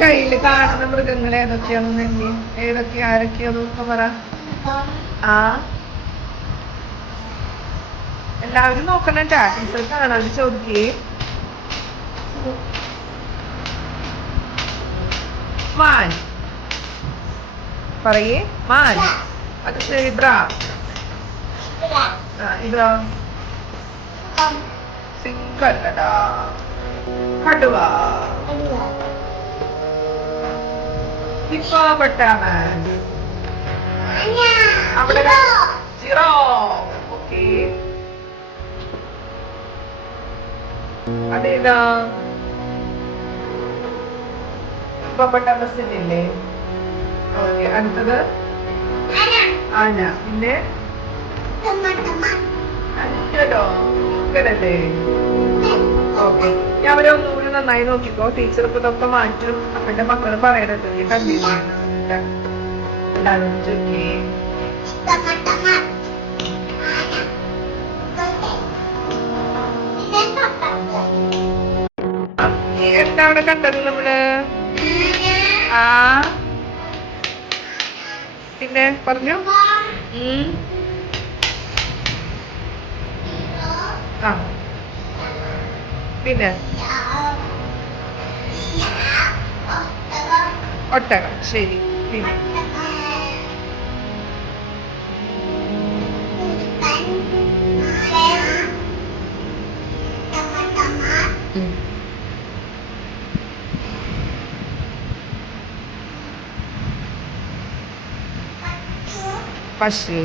കയ്യിൽ കാണുന്ന മൃഗങ്ങൾ ഏതൊക്കെയാണെന്ന് എണ്ണി ആരൊക്കെയാന്നൊക്കെ പറ. ആ എല്ലാവരും നോക്കണം ട്ടാ, ടീച്ചർ കാണാതെ ചോദിക്കേ. മാൻ പറയേ, മാൻ. അത് സീബ്ര. ഇതോ സിംഹല്ലടാ, കടുവ. ഹിപ്പോപ്പൊട്ടാമസ്. അവിടെ ജിറോ. ഓക്കേ, അതേതാ? ഹിപ്പോപ്പൊട്ടാമസിനില്ലേ? ഓക്കെ, അടുത്തത് ആന. പിന്നെ അല്ലേ? ഓക്കെ, ഞാൻ അവരെ ഒന്നുകൂടി നന്നായി നോക്കിക്കോ. ടീച്ചർ ഇപ്പൊ ഇതൊക്കെ മാറ്റും. അവന്റെ മക്കള് പറയണത് നീ കണ്ടില്ല. എന്താ അവിടെ കണ്ടത് നമ്മള്? ആ പിന്നെ പറഞ്ഞു. ആ പിന്നെ ഒട്ടകം. ശരി. പിന്നെ പശു.